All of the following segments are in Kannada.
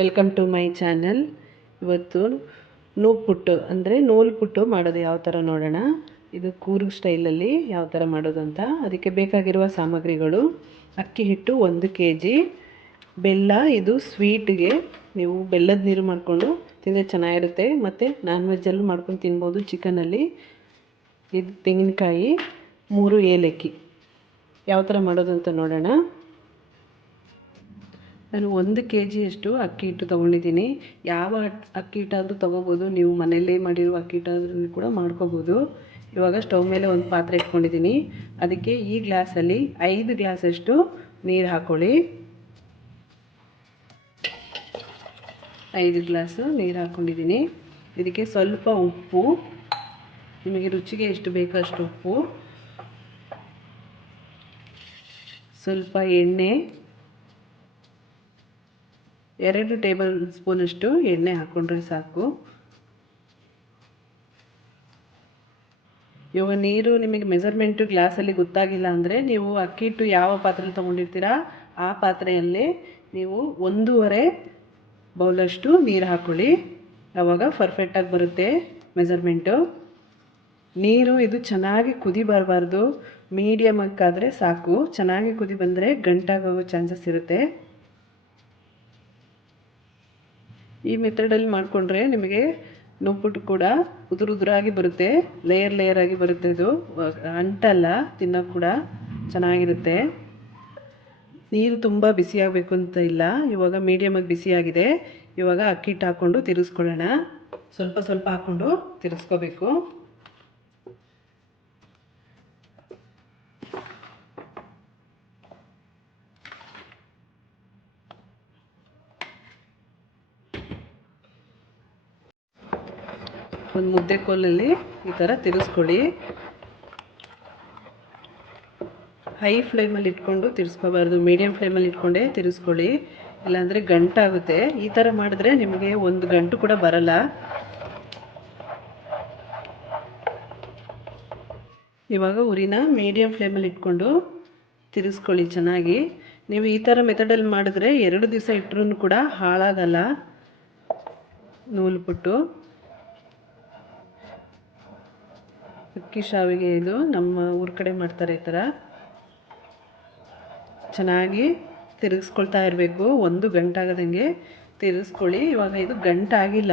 Welcome to my channel. ಇವತ್ತು ಪುಟ್ಟು ಅಂದರೆ ನೂಲು ಪುಟ್ಟು ಮಾಡೋದು ಯಾವ ಥರ ನೋಡೋಣ. ಇದು ಕೂರ್ಗ್ ಸ್ಟೈಲಲ್ಲಿ ಯಾವ ಥರ ಮಾಡೋದು ಅಂತ. ಅದಕ್ಕೆ ಬೇಕಾಗಿರುವ ಸಾಮಗ್ರಿಗಳು: ಅಕ್ಕಿ ಹಿಟ್ಟು 1 kg, ಬೆಲ್ಲ, ಇದು ಸ್ವೀಟ್ಗೆ ನೀವು ಬೆಲ್ಲದ ನೀರು ಮಾಡಿಕೊಂಡು ತಿಂದರೆ ಚೆನ್ನಾಗಿರುತ್ತೆ. ಮತ್ತು ನಾನ್ ವೆಜ್ಜಲ್ಲೂ ಮಾಡ್ಕೊಂಡು ತಿನ್ಬೋದು, ಚಿಕನಲ್ಲಿ. ಇದು ತೆಂಗಿನಕಾಯಿ, 3 ಏಲಕ್ಕಿ. ಯಾವ ಥರ ಮಾಡೋದು ಅಂತ ನೋಡೋಣ. ನಾನು 1 kgಯಷ್ಟು ಅಕ್ಕಿ ಹಿಟ್ಟು ತೊಗೊಂಡಿದ್ದೀನಿ. ಯಾವ ಅಕ್ಕಿ ಹಿಟ್ಟಾದರೂ ತೊಗೋಬೋದು, ನೀವು ಮನೆಯಲ್ಲೇ ಮಾಡಿರುವ ಅಕ್ಕಿ ಹಿಟ್ಟಾದ್ರೂ ಕೂಡ ಮಾಡ್ಕೋಬೋದು. ಇವಾಗ ಸ್ಟವ್ ಮೇಲೆ ಒಂದು ಪಾತ್ರೆ ಇಟ್ಕೊಂಡಿದ್ದೀನಿ. ಅದಕ್ಕೆ ಈ ಗ್ಲಾಸಲ್ಲಿ 5 ಗ್ಲಾಸಷ್ಟು ನೀರು ಹಾಕ್ಕೊಳ್ಳಿ. 5 ಗ್ಲಾಸು ನೀರು ಹಾಕ್ಕೊಂಡಿದ್ದೀನಿ. ಇದಕ್ಕೆ ಸ್ವಲ್ಪ ಉಪ್ಪು, ನಿಮಗೆ ರುಚಿಗೆ ಎಷ್ಟು ಬೇಕೋ ಅಷ್ಟು ಉಪ್ಪು, ಸ್ವಲ್ಪ ಎಣ್ಣೆ, 2 ಟೇಬಲ್ ಸ್ಪೂನಷ್ಟು ಎಣ್ಣೆ ಹಾಕ್ಕೊಂಡ್ರೆ ಸಾಕು. ಇವಾಗ ನೀರು ನಿಮಗೆ ಮೆಜರ್ಮೆಂಟು ಗ್ಲಾಸಲ್ಲಿ ಗೊತ್ತಾಗಿಲ್ಲ ಅಂದರೆ ನೀವು ಅಕ್ಕಿ ಹಿಟ್ಟು ಯಾವ ಪಾತ್ರೆಯಲ್ಲಿ ತೊಗೊಂಡಿರ್ತೀರಾ ಆ ಪಾತ್ರೆಯಲ್ಲಿ ನೀವು 1.5 ಬೌಲಷ್ಟು ನೀರು ಹಾಕ್ಕೊಳ್ಳಿ. ಆವಾಗ ಪರ್ಫೆಕ್ಟಾಗಿ ಬರುತ್ತೆ ಮೆಜರ್ಮೆಂಟು. ನೀರು ಇದು ಚೆನ್ನಾಗಿ ಕುದಿ ಬರಬಾರ್ದು, ಮೀಡಿಯಮ್ ಆಗಾದರೆ ಸಾಕು. ಚೆನ್ನಾಗಿ ಕುದಿ ಬಂದರೆ ಗಂಟಾಗೋ ಚಾನ್ಸಸ್ ಇರುತ್ತೆ. ಈ ಮೆಥಡಲ್ಲಿ ಮಾಡಿಕೊಂಡ್ರೆ ನಿಮಗೆ ನುಪ್ಪುಟ್ಟು ಕೂಡ ಉದುರಾಗಿ ಬರುತ್ತೆ, ಲೇಯರ್ ಆಗಿ ಬರುತ್ತೆ. ಇದು ಅಂಟಲ್ಲ, ತಿನ್ನೋಕೆ ಕೂಡ ಚೆನ್ನಾಗಿರುತ್ತೆ. ನೀರು ತುಂಬ ಬಿಸಿಯಾಗಬೇಕು ಅಂತ ಇಲ್ಲ, ಇವಾಗ ಮೀಡಿಯಮಾಗಿ ಬಿಸಿಯಾಗಿದೆ. ಇವಾಗ ಅಕ್ಕಿ ಹಿಟ್ಟು ಹಾಕ್ಕೊಂಡು ತಿರುಗಿಸ್ಕೊಳ್ಳೋಣ. ಸ್ವಲ್ಪ ಹಾಕ್ಕೊಂಡು ತಿರುಗಿಸ್ಕೋಬೇಕು. ಒಂದು ಮುದ್ದೆ ಕೋಲಲ್ಲಿ ಈ ಥರ ತಿರುಗಿಸ್ಕೊಳ್ಳಿ. ಹೈ ಫ್ಲೇಮಲ್ಲಿ ಇಟ್ಕೊಂಡು ತಿರ್ಸ್ಕೋಬಾರ್ದು, ಮೀಡಿಯಮ್ ಫ್ಲೇಮಲ್ಲಿ ಇಟ್ಕೊಂಡೇ ತಿರ್ಸ್ಕೊಳ್ಳಿ, ಇಲ್ಲಾಂದರೆ ಗಂಟಾಗುತ್ತೆ. ಈ ಥರ ಮಾಡಿದ್ರೆ ನಿಮಗೆ ಒಂದು ಗಂಟು ಕೂಡ ಬರಲ್ಲ. ಇವಾಗ ಉರಿನ ಮೀಡಿಯಮ್ ಫ್ಲೇಮಲ್ಲಿ ಇಟ್ಕೊಂಡು ತಿರ್ಸ್ಕೊಳ್ಳಿ ಚೆನ್ನಾಗಿ. ನೀವು ಈ ಥರ ಮೆಥಡಲ್ಲಿ ಮಾಡಿದ್ರೆ 2 ದಿವಸ ಇಟ್ಟರೂ ಕೂಡ ಹಾಳಾಗಲ್ಲ ನೂಲು ಪುಟ್ಟು. ಅಕ್ಕಿ ಶಾವಿಗೆ ಇದು ನಮ್ಮ ಊರ ಕಡೆ ಮಾಡ್ತಾರೆ. ಈ ಥರ ಚೆನ್ನಾಗಿ ತಿರುಗಿಸ್ಕೊಳ್ತಾ ಇರಬೇಕು, ಒಂದು ಗಂಟಾಗದಂಗೆ ತಿರುಗಿಸ್ಕೊಳ್ಳಿ. ಇವಾಗ ಇದು ಗಂಟಾಗಿಲ್ಲ.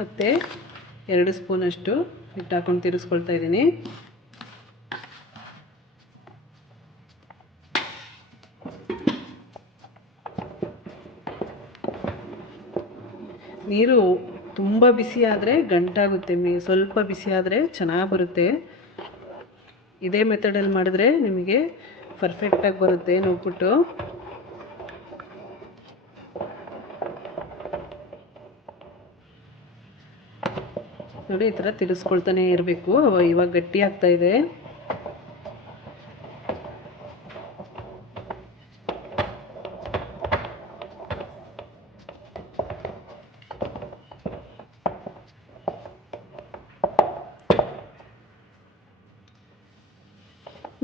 ಮತ್ತು 2 ಸ್ಪೂನಷ್ಟು ಹಿಟ್ಟು ಹಾಕ್ಕೊಂಡು ತಿರುಗಿಸ್ಕೊಳ್ತಾ ಇದ್ದೀನಿ. ನೀರು ತುಂಬ ಬಿಸಿ ಆದರೆ ಗಂಟಾಗುತ್ತೆ, ಸ್ವಲ್ಪ ಬಿಸಿ ಆದರೆ ಚೆನ್ನಾಗಿ ಬರುತ್ತೆ. ಇದೇ ಮೆಥಡಲ್ಲಿ ಮಾಡಿದ್ರೆ ನಿಮಗೆ ಪರ್ಫೆಕ್ಟಾಗಿ ಬರುತ್ತೆ ನುಪ್ಪುಟ್ಟು. ನೋಡಿ, ಈ ಥರ ತಿರ್ಸ್ಕೊಳ್ತಾನೆ ಇರಬೇಕು. ಇವಾಗ ಗಟ್ಟಿ ಆಗ್ತಾ ಇದೆ.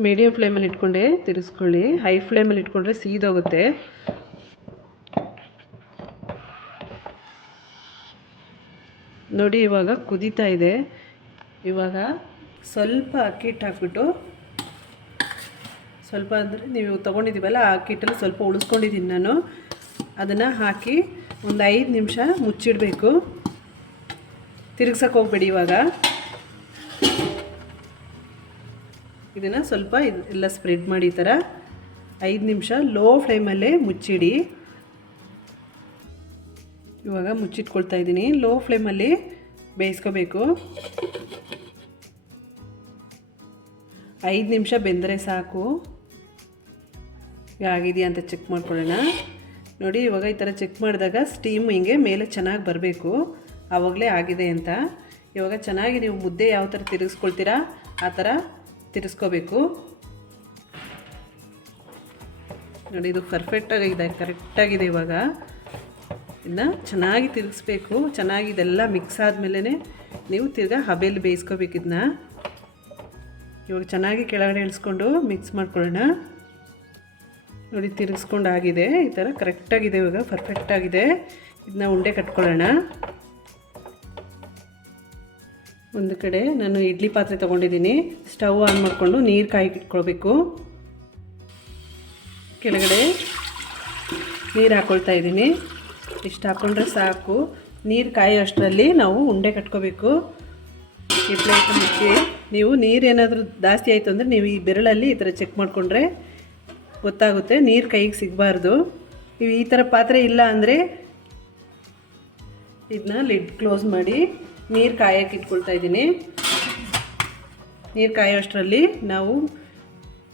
ಮೀಡಿಯಮ್ ಫ್ಲೇಮಲ್ಲಿ ಇಟ್ಕೊಂಡೆ ತಿರ್ಸ್ಕೊಳ್ಳಿ, ಹೈ ಫ್ಲೇಮಲ್ಲಿ ಇಟ್ಕೊಂಡ್ರೆ ಸೀದೋಗುತ್ತೆ. ನೋಡಿ, ಇವಾಗ ಕುದೀತಾ ಇದೆ. ಇವಾಗ ಸ್ವಲ್ಪ ಅಕ್ಕಿ ಹಿಟ್ಟು ಹಾಕ್ಬಿಟ್ಟು, ಸ್ವಲ್ಪ ಅಂದರೆ ನೀವು ತೊಗೊಂಡಿದ್ದೀವಲ್ಲ ಆ ಅಕ್ಕಿ ಹಿಟ್ಟಲ್ಲಿ ಸ್ವಲ್ಪ ಉಳಿಸ್ಕೊಂಡಿದ್ದೀನಿ ನಾನು, ಅದನ್ನು ಹಾಕಿ ಒಂದು 5 ನಿಮಿಷ ಮುಚ್ಚಿಡಬೇಕು. ತಿರುಗ್ಸಕ್ಕೆ ಹೋಗ್ಬೇಡಿ. ಇವಾಗ ಇದನ್ನು ಸ್ವಲ್ಪ ಎಲ್ಲ ಸ್ಪ್ರೆಡ್ ಮಾಡಿ ಈ ಥರ 5 ನಿಮಿಷ ಲೋ ಫ್ಲೇಮಲ್ಲೇ ಮುಚ್ಚಿಡಿ. ಇವಾಗ ಮುಚ್ಚಿಟ್ಕೊಳ್ತಾ ಇದ್ದೀನಿ. ಲೋ ಫ್ಲೇಮಲ್ಲಿ ಬೇಯಿಸ್ಕೋಬೇಕು. 5 ನಿಮಿಷ ಬೆಂದರೆ ಸಾಕು. ಆಗಿದೆಯಾ ಅಂತ ಚೆಕ್ ಮಾಡ್ಕೊಳ್ಳೋಣ. ನೋಡಿ, ಇವಾಗ ಈ ಥರ ಚೆಕ್ ಮಾಡಿದಾಗ ಸ್ಟೀಮ್ ಹಿಂಗೆ ಮೇಲೆ ಚೆನ್ನಾಗಿ ಬರಬೇಕು, ಆವಾಗಲೇ ಆಗಿದೆ ಅಂತ. ಇವಾಗ ಚೆನ್ನಾಗಿ ನೀವು ಮುದ್ದೆ ಯಾವ ಥರ ತಿರುಗಿಸ್ಕೊಳ್ತೀರಾ ಆ ಥರ ತಿರ್ಸ್ಕೋಬೇಕು. ನೋಡಿ, ಇದು ಪರ್ಫೆಕ್ಟಾಗಿದೆ, ಕರೆಕ್ಟಾಗಿದೆ. ಇವಾಗ ಇದನ್ನ ಚೆನ್ನಾಗಿ ತಿರುಗಿಸ್ಬೇಕು. ಚೆನ್ನಾಗಿ ಇದೆಲ್ಲ ಮಿಕ್ಸ್ ಆದಮೇಲೆ ನೀವು ತಿರ್ಗಾ ಹಬೆಯಲ್ಲಿ ಬೇಯಿಸ್ಕೋಬೇಕು. ಇದನ್ನ ಇವಾಗ ಚೆನ್ನಾಗಿ ಕೆಳಗಡೆ ಇಳಿಸ್ಕೊಂಡು ಮಿಕ್ಸ್ ಮಾಡ್ಕೊಳ್ಳೋಣ. ನೋಡಿ ತಿರುಗಿಸ್ಕೊಂಡು ಆಗಿದೆ, ಈ ಥರ ಕರೆಕ್ಟಾಗಿದೆ, ಇವಾಗ ಪರ್ಫೆಕ್ಟಾಗಿದೆ. ಇದನ್ನ ಉಂಡೆ ಕಟ್ಕೊಳ್ಳೋಣ. ಒಂದು ಕಡೆ ನಾನು ಇಡ್ಲಿ ಪಾತ್ರೆ ತೊಗೊಂಡಿದ್ದೀನಿ. ಸ್ಟವ್ ಆನ್ ಮಾಡಿಕೊಂಡು ನೀರು ಕಾಯಿಟ್ಕೊಳ್ಬೇಕು. ಕೆಳಗಡೆ ನೀರು ಹಾಕ್ಕೊಳ್ತಾ ಇದ್ದೀನಿ. ಇಷ್ಟು ಹಾಕ್ಕೊಂಡ್ರೆ ಸಾಕು. ನೀರು ಕಾಯೋ ಅಷ್ಟರಲ್ಲಿ ನಾವು ಉಂಡೆ ಕಟ್ಕೋಬೇಕು. ಈ ಪ್ಲೇಟ್ ಮುಚ್ಚಿ ನೀವು ನೀರೇನಾದರೂ ಜಾಸ್ತಿ ಆಯಿತು ಅಂದರೆ ನೀವು ಈ ಬೆರಳಲ್ಲಿ ಈ ಥರ ಚೆಕ್ ಮಾಡಿಕೊಂಡ್ರೆ ಗೊತ್ತಾಗುತ್ತೆ. ನೀರು ಕೈಗೆ ಸಿಗಬಾರ್ದು. ನೀವು ಈ ಥರ ಪಾತ್ರೆ ಇಲ್ಲ ಅಂದರೆ ಇದನ್ನ ಲಿಡ್ ಕ್ಲೋಸ್ ಮಾಡಿ ನೀರು ಕಾಯಕ್ಕೆ ಇಟ್ಕೊಳ್ತಾ ಇದ್ದೀನಿ. ನೀರು ಕಾಯೋ ಅಷ್ಟರಲ್ಲಿ ನಾವು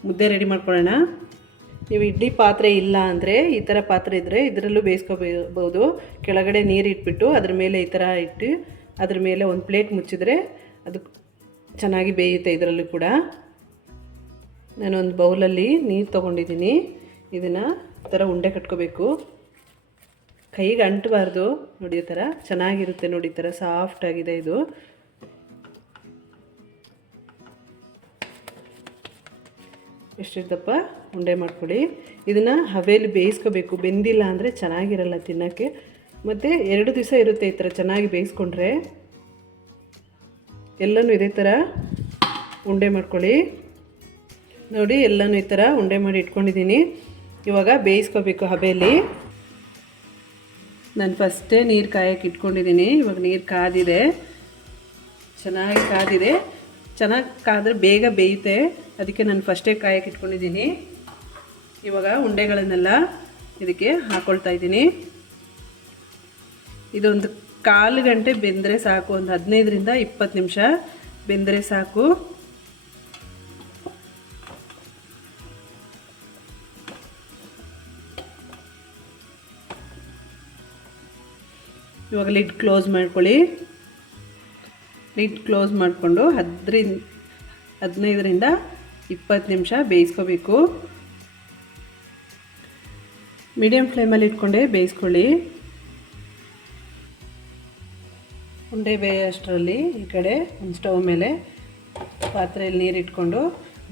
ಮುದ್ದೆ ರೆಡಿ ಮಾಡ್ಕೊಳ್ಳೋಣ. ನೀವು ಇಡ್ಲಿ ಪಾತ್ರೆ ಇಲ್ಲ ಅಂದರೆ ಈ ಥರ ಪಾತ್ರೆ ಇದ್ದರೆ ಇದರಲ್ಲೂ ಬೇಯಿಸ್ಕೋಬೋದು. ಕೆಳಗಡೆ ನೀರು ಇಟ್ಬಿಟ್ಟು ಅದ್ರ ಮೇಲೆ ಈ ಥರ ಇಟ್ಟು ಅದ್ರ ಮೇಲೆ ಒಂದು ಪ್ಲೇಟ್ ಮುಚ್ಚಿದ್ರೆ ಅದು ಚೆನ್ನಾಗಿ ಬೇಯುತ್ತೆ. ಇದರಲ್ಲೂ ಕೂಡ ನಾನೊಂದು ಬೌಲಲ್ಲಿ ನೀರು ತೊಗೊಂಡಿದ್ದೀನಿ. ಇದನ್ನು ಈ ಥರ ಉಂಡೆ ಕಟ್ಕೋಬೇಕು. ಕೈಗೆ ಅಂಟಬಾರ್ದು. ನೋಡಿ ಈ ಥರ ಚೆನ್ನಾಗಿರುತ್ತೆ. ನೋಡಿ ಈ ಥರ ಸಾಫ್ಟಾಗಿದೆ. ಇದು ಎಷ್ಟಿದ್ದಪ್ಪ ಉಂಡೆ ಮಾಡ್ಕೊಳ್ಳಿ. ಇದನ್ನು ಹಬೆಯಲ್ಲಿ ಬೇಯಿಸ್ಕೋಬೇಕು. ಬೆಂದಿಲ್ಲ ಅಂದರೆ ಚೆನ್ನಾಗಿರಲ್ಲ ತಿನ್ನೋಕ್ಕೆ. ಮತ್ತು 2 ದಿವಸ ಇರುತ್ತೆ ಈ ಥರ ಚೆನ್ನಾಗಿ ಬೇಯಿಸ್ಕೊಂಡ್ರೆ. ಎಲ್ಲನೂ ಇದೇ ಥರ ಉಂಡೆ ಮಾಡ್ಕೊಳ್ಳಿ. ನೋಡಿ ಎಲ್ಲನೂ ಈ ಥರ ಉಂಡೆ ಮಾಡಿ ಇಟ್ಕೊಂಡಿದ್ದೀನಿ. ಇವಾಗ ಬೇಯಿಸ್ಕೋಬೇಕು ಹಬೆಯಲ್ಲಿ. ನಾನು ಫಸ್ಟೇ ನೀರು ಕಾಯಕ್ಕೆ ಇಟ್ಕೊಂಡಿದ್ದೀನಿ. ಇವಾಗ ನೀರು ಕಾದಿದೆ, ಚೆನ್ನಾಗಿ ಕಾದಿದೆ. ಚೆನ್ನಾಗಿ ಕಾದರೆ ಬೇಗ ಬೇಯುತ್ತೆ. ಅದಕ್ಕೆ ನಾನು ಫಸ್ಟೇ ಕಾಯಕ್ಕೆ ಇಟ್ಕೊಂಡಿದ್ದೀನಿ. ಇವಾಗ ಉಂಡೆಗಳನ್ನೆಲ್ಲ ಇದಕ್ಕೆ ಹಾಕ್ಕೊಳ್ತಾ ಇದ್ದೀನಿ. ಇದೊಂದು 1/4 ಗಂಟೆ ಬೆಂದರೆ ಸಾಕು. ಒಂದು 15ರಿಂದ 20 ನಿಮಿಷ ಬೆಂದರೆ ಸಾಕು. ಇವಾಗ ಲಿಡ್ ಕ್ಲೋಸ್ ಮಾಡ್ಕೊಳ್ಳಿ. ಲಿಡ್ ಕ್ಲೋಸ್ ಮಾಡಿಕೊಂಡು 15ರಿಂದ 20 ನಿಮಿಷ ಬೇಯಿಸ್ಕೋಬೇಕು. ಮೀಡಿಯಮ್ ಫ್ಲೇಮಲ್ಲಿ ಇಟ್ಕೊಂಡೆ ಬೇಯಿಸ್ಕೊಳ್ಳಿ. ಉಂಡೆ ಬೇಯೋ ಅಷ್ಟರಲ್ಲಿ ಈ ಕಡೆ ಒಂದು ಸ್ಟವ್ ಮೇಲೆ ಪಾತ್ರೆಯಲ್ಲಿ ನೀರು ಇಟ್ಕೊಂಡು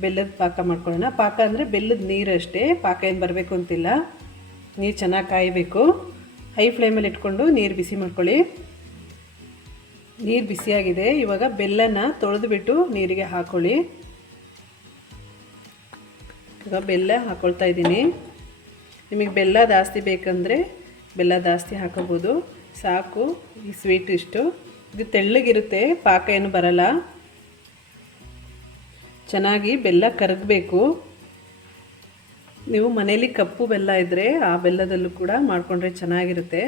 ಬೆಲ್ಲದ ಪಾಕ ಮಾಡ್ಕೊಳ್ಳೋಣ. ಪಾಕ ಅಂದರೆ ಬೆಲ್ಲದ ನೀರು ಅಷ್ಟೇ, ಪಾಕ ಏನು ಬರಬೇಕು ಅಂತಿಲ್ಲ. ನೀರು ಚೆನ್ನಾಗಿ ಕಾಯಬೇಕು. ಹೈ ಫ್ಲೇಮಲ್ಲಿ ಇಟ್ಕೊಂಡು ನೀರು ಬಿಸಿ ಮಾಡ್ಕೊಳ್ಳಿ. ನೀರು ಬಿಸಿಯಾಗಿದೆ. ಇವಾಗ ಬೆಲ್ಲನ ತೊಳೆದುಬಿಟ್ಟು ನೀರಿಗೆ ಹಾಕ್ಕೊಳ್ಳಿ. ಇವಾಗ ಬೆಲ್ಲ ಹಾಕ್ಕೊಳ್ತಾ ಇದ್ದೀನಿ. ನಿಮಗೆ ಬೆಲ್ಲ ಜಾಸ್ತಿ ಬೇಕಂದರೆ ಬೆಲ್ಲ ಜಾಸ್ತಿ ಹಾಕೋಬೋದು. ಸಾಕು. ಈ ಸ್ವೀಟ್ ಇಷ್ಟು. ಇದು ತೆಳ್ಳಗಿರುತ್ತೆ, ಪಾಕ ಏನು ಬರಲ್ಲ. ಚೆನ್ನಾಗಿ ಬೆಲ್ಲ ಕರಗಬೇಕು. ನೀವು ಮನೇಲಿ ಕಪ್ಪು ಬೆಲ್ಲ ಇದ್ದರೆ ಆ ಬೆಲ್ಲದಲ್ಲೂ ಕೂಡ ಮಾಡಿಕೊಂಡ್ರೆ ಚೆನ್ನಾಗಿರುತ್ತೆ.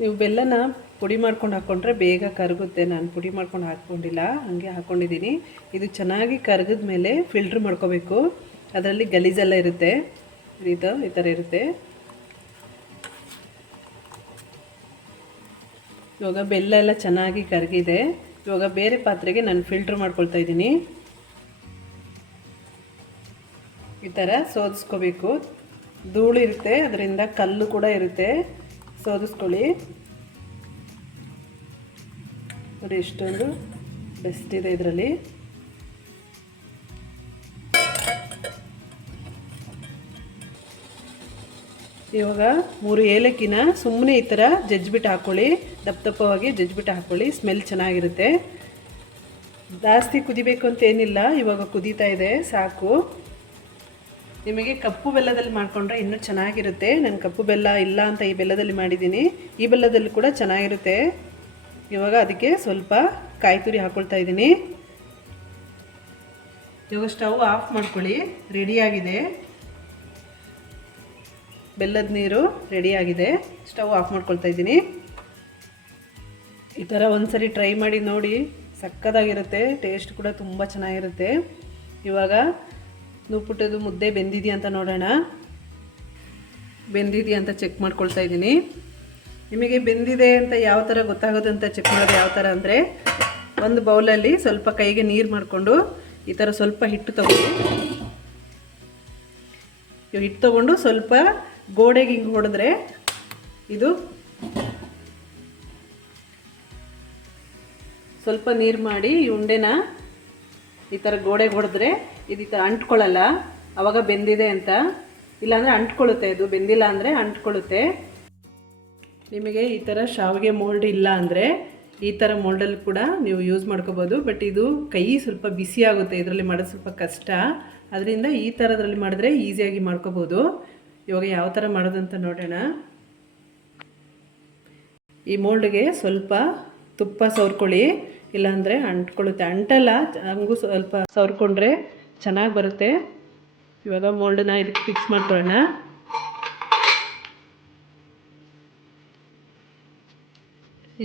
ನೀವು ಬೆಲ್ಲನ ಪುಡಿ ಮಾಡ್ಕೊಂಡು ಹಾಕ್ಕೊಂಡ್ರೆ ಬೇಗ ಕರಗುತ್ತೆ. ನಾನು ಪುಡಿ ಮಾಡ್ಕೊಂಡು ಹಾಕ್ಕೊಂಡಿಲ್ಲ, ಹಾಗೆ ಹಾಕ್ಕೊಂಡಿದ್ದೀನಿ. ಇದು ಚೆನ್ನಾಗಿ ಕರಗಿದ ಮೇಲೆ ಫಿಲ್ಟ್ರ್ ಮಾಡ್ಕೋಬೇಕು. ಅದರಲ್ಲಿ ಗಲೀಜೆಲ್ಲ ಇರುತ್ತೆ, ಈ ಥರ ಇರುತ್ತೆ. ಇವಾಗ ಬೆಲ್ಲ ಎಲ್ಲ ಚೆನ್ನಾಗಿ ಕರಗಿದೆ. ಇವಾಗ ಬೇರೆ ಪಾತ್ರೆಗೆ ನಾನು ಫಿಲ್ಟ್ರ್ ಮಾಡ್ಕೊಳ್ತಾ ಇದ್ದೀನಿ. ಈ ಥರ ಸೋದಿಸ್ಕೋಬೇಕು. ಧೂಳು ಇರುತ್ತೆ, ಅದರಿಂದ ಕಲ್ಲು ಕೂಡ ಇರುತ್ತೆ. ಸೋದಿಸ್ಕೊಳ್ಳಿ. ನೋಡಿ ಎಷ್ಟೊಂದು ಬೆಸ್ಟ್ ಇದೆ ಇದರಲ್ಲಿ. ಇವಾಗ 3 ಏಲಕ್ಕಿನ ಸುಮ್ಮನೆ ಈ ಥರ ಜಜ್ಜಿಬಿಟ್ಟು ಹಾಕ್ಕೊಳ್ಳಿ. ದಪ್ಪ ದಪ್ಪವಾಗಿ ಜಜ್ಜಿಬಿಟ್ಟು ಹಾಕ್ಕೊಳ್ಳಿ. ಸ್ಮೆಲ್ ಚೆನ್ನಾಗಿರುತ್ತೆ. ಜಾಸ್ತಿ ಕುದಿಬೇಕು ಅಂತ ಏನಿಲ್ಲ. ಇವಾಗ ಕುದೀತಾ ಇದೆ, ಸಾಕು. ನಿಮಗೆ ಕಪ್ಪು ಬೆಲ್ಲದಲ್ಲಿ ಮಾಡಿಕೊಂಡ್ರೆ ಇನ್ನೂ ಚೆನ್ನಾಗಿರುತ್ತೆ. ನಾನು ಕಪ್ಪು ಬೆಲ್ಲ ಇಲ್ಲ ಅಂತ ಈ ಬೆಲ್ಲದಲ್ಲಿ ಮಾಡಿದ್ದೀನಿ. ಈ ಬೆಲ್ಲದಲ್ಲಿ ಕೂಡ ಚೆನ್ನಾಗಿರುತ್ತೆ. ಇವಾಗ ಅದಕ್ಕೆ ಸ್ವಲ್ಪ ಕಾಯಿ ತುರಿ ಹಾಕ್ಕೊಳ್ತಾ ಇದ್ದೀನಿ. ಇವಾಗ ಸ್ಟವ್ ಆಫ್ ಮಾಡ್ಕೊಳ್ಳಿ. ರೆಡಿಯಾಗಿದೆ, ಬೆಲ್ಲದ ನೀರು ರೆಡಿಯಾಗಿದೆ. ಸ್ಟವ್ ಆಫ್ ಮಾಡ್ಕೊಳ್ತಾ ಇದ್ದೀನಿ. ಈ ಥರ ಒಂದ್ಸರಿ ಟ್ರೈ ಮಾಡಿ ನೋಡಿ, ಸಕ್ಕತ್ತಾಗಿರುತ್ತೆ. ಟೇಸ್ಟ್ ಕೂಡ ತುಂಬ ಚೆನ್ನಾಗಿರುತ್ತೆ. ಇವಾಗ ನೂಪುಟ್ಟದು ಮುದ್ದೆ ಬೆಂದಿದೆಯಾ ಅಂತ ನೋಡೋಣ. ಬೆಂದಿದೆಯಾ ಅಂತ ಚೆಕ್ ಮಾಡ್ಕೊಳ್ತಾ ಇದ್ದೀನಿ. ನಿಮಗೆ ಬೆಂದಿದೆ ಅಂತ ಯಾವ ಥರ ಗೊತ್ತಾಗೋದು ಅಂತ ಚೆಕ್ ಮಾಡೋದು ಯಾವ ಥರ ಅಂದರೆ, ಒಂದು ಬೌಲಲ್ಲಿ ಸ್ವಲ್ಪ ಕೈಗೆ ನೀರು ಮಾಡಿಕೊಂಡು ಈ ಥರ ಸ್ವಲ್ಪ ಹಿಟ್ಟು ತೊಗೊಂಡು ಸ್ವಲ್ಪ ಗೋಡೆಗೆ ಹಿಂಗೆ ಹೊಡೆದ್ರೆ ಇದು ಸ್ವಲ್ಪ ನೀರು ಮಾಡಿ ಈ ಉಂಡೆನ ಈ ಥರ ಗೋಡೆಗೆ ಹೊಡೆದ್ರೆ ಇದು ಈ ಥರ ಅಂಟ್ಕೊಳ್ಳಲ್ಲ, ಆವಾಗ ಬೆಂದಿದೆ ಅಂತ. ಇಲ್ಲಾಂದರೆ ಅಂಟ್ಕೊಳ್ಳುತ್ತೆ, ಇದು ಬೆಂದಿಲ್ಲ ಅಂದರೆ ಅಂಟ್ಕೊಳ್ಳುತ್ತೆ. ನಿಮಗೆ ಈ ಥರ ಶಾವಿಗೆ ಮೋಲ್ಡ್ ಇಲ್ಲ ಅಂದರೆ ಈ ಥರ ಮೋಲ್ಡಲ್ಲಿ ಕೂಡ ನೀವು ಯೂಸ್ ಮಾಡ್ಕೋಬೋದು. ಬಟ್ ಇದು ಕೈ ಸ್ವಲ್ಪ ಬಿಸಿ ಆಗುತ್ತೆ, ಇದರಲ್ಲಿ ಮಾಡೋದು ಸ್ವಲ್ಪ ಕಷ್ಟ. ಅದರಿಂದ ಈ ಥರದ್ರಲ್ಲಿ ಮಾಡಿದ್ರೆ ಈಸಿಯಾಗಿ ಮಾಡ್ಕೋಬೋದು. ಇವಾಗ ಯಾವ ಥರ ಮಾಡೋದಂತ ನೋಡೋಣ. ಈ ಮೋಲ್ಡ್ಗೆ ಸ್ವಲ್ಪ ತುಪ್ಪ ಸವರ್ಕೊಳ್ಳಿ, ಇಲ್ಲಾಂದರೆ ಅಂಟ್ಕೊಳ್ಳುತ್ತೆ. ಅಂಟಲ್ಲ, ಹಂಗೂ ಸ್ವಲ್ಪ ಸವರ್ಕೊಂಡ್ರೆ ಚೆನ್ನಾಗಿ ಬರುತ್ತೆ. ಇವಾಗ ಮೋಲ್ಡನ್ನ ಇದಕ್ಕೆ ಫಿಕ್ಸ್ ಮಾಡ್ಕೊಳ್ಳೋಣ.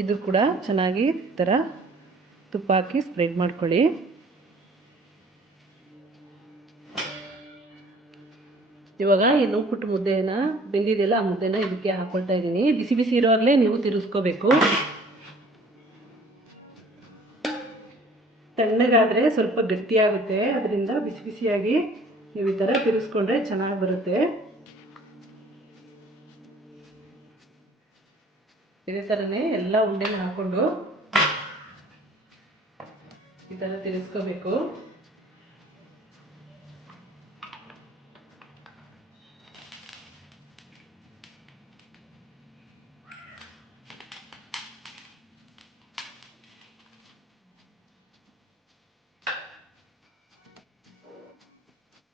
ಇದು ಕೂಡ ಚೆನ್ನಾಗಿ ಈ ಥರ ತುಪ್ಪ ಹಾಕಿ ಸ್ಪ್ರೆಡ್ ಮಾಡ್ಕೊಳ್ಳಿ. ಇವಾಗ ಈ ನೂಕುಟ್ಟು ಮುದ್ದೆನ ಬೆಂದಿದೆಯಲ್ಲ, ಆ ಮುದ್ದೆನ ಇದಕ್ಕೆ ಹಾಕ್ಕೊಳ್ತಾ ಇದ್ದೀನಿ. ಬಿಸಿ ಬಿಸಿ ಇರೋವಾಗಲೇ ನೀವು ತಿರುಗಿಸ್ಕೋಬೇಕು. ತಣ್ಣಗಾದರೆ ಸ್ವಲ್ಪ ಗಟ್ಟಿಯಾಗುತ್ತೆ, ಅದರಿಂದ ಬಿಸಿ ಬಿಸಿಯಾಗಿ ನೀವು ಈ ಥರ ತಿರುಗಿಸ್ಕೊಂಡ್ರೆ ಚೆನ್ನಾಗಿ ಬರುತ್ತೆ. ಇದೇ ಥರನೇ ಎಲ್ಲ ಉಂಡೆನ ಹಾಕ್ಕೊಂಡು ಈ ಥರ ತಿರುಗಿಸ್ಕೋಬೇಕು.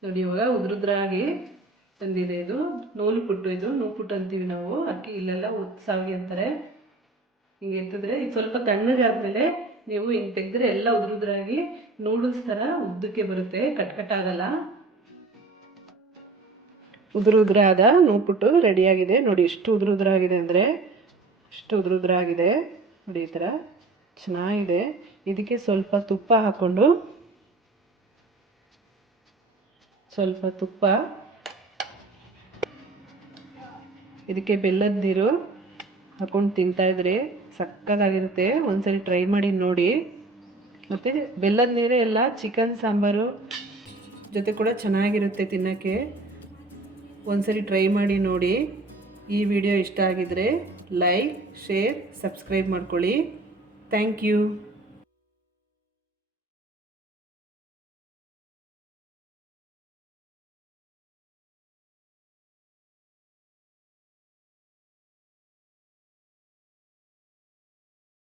ನೋಡಿ ಇವಾಗ ಉದ್ರುದ್ರಾಗಿ ತಂದಿದೆ. ಇದು ನೂಲು ಪುಟ್ಟು, ಇದು ನೂಪುಟ್ಟು ಅಂತೀವಿ ನಾವು. ಅಕ್ಕಿ ಇಲ್ಲೆಲ್ಲ ಸಾವಿಗೆ ಅಂತಾರೆ. ಹಿಂಗೆ ಎತ್ತಿದ್ರೆ ಇದು ಸ್ವಲ್ಪ ತಣ್ಣಗಾದ್ಮೇಲೆ ನೀವು ಹಿಂಗೆ ತೆಗೆದ್ರೆ ಎಲ್ಲ ಉದ್ರುದ್ರಾಗಿ ನೂಡಲ್ಸ್ ಥರ ಉದ್ದಕ್ಕೆ ಬರುತ್ತೆ, ಕಟ್ಕಟ್ಟಾಗಲ್ಲ. ಉದುರುದ್ರಾದ ನೂಪುಟ್ಟು ರೆಡಿಯಾಗಿದೆ. ನೋಡಿ ಎಷ್ಟು ಉದುರುದ್ರಾಗಿದೆ ಅಂದರೆ ಅಷ್ಟು ಉದುರುದ್ರಾಗಿದೆ. ನೋಡಿ ಈ ಥರ ಚೆನ್ನಾಗಿದೆ. ಇದಕ್ಕೆ ಸ್ವಲ್ಪ ತುಪ್ಪ ಹಾಕ್ಕೊಂಡು, ಸ್ವಲ್ಪ ತುಪ್ಪ, ಇದಕ್ಕೆ ಬೆಲ್ಲದ ನೀರು ಹಾಕ್ಕೊಂಡು ತಿಂತಾಯಿದ್ರೆ ಸಕ್ಕತ್ತಾಗಿರುತ್ತೆ. ಒಂದ್ಸರಿ ಟ್ರೈ ಮಾಡಿ ನೋಡಿ. ಮತ್ತು ಬೆಲ್ಲದ ನೀರೇ ಎಲ್ಲ ಚಿಕನ್ ಸಾಂಬಾರು ಜೊತೆ ಕೂಡ ಚೆನ್ನಾಗಿರುತ್ತೆ ತಿನ್ನೋಕ್ಕೆ. ಒಂದ್ಸರಿ ಟ್ರೈ ಮಾಡಿ ನೋಡಿ. ಈ ವಿಡಿಯೋ ಇಷ್ಟ ಆಗಿದರೆ ಲೈಕ್, ಶೇರ್, ಸಬ್ಸ್ಕ್ರೈಬ್ ಮಾಡ್ಕೊಳ್ಳಿ. Thank you.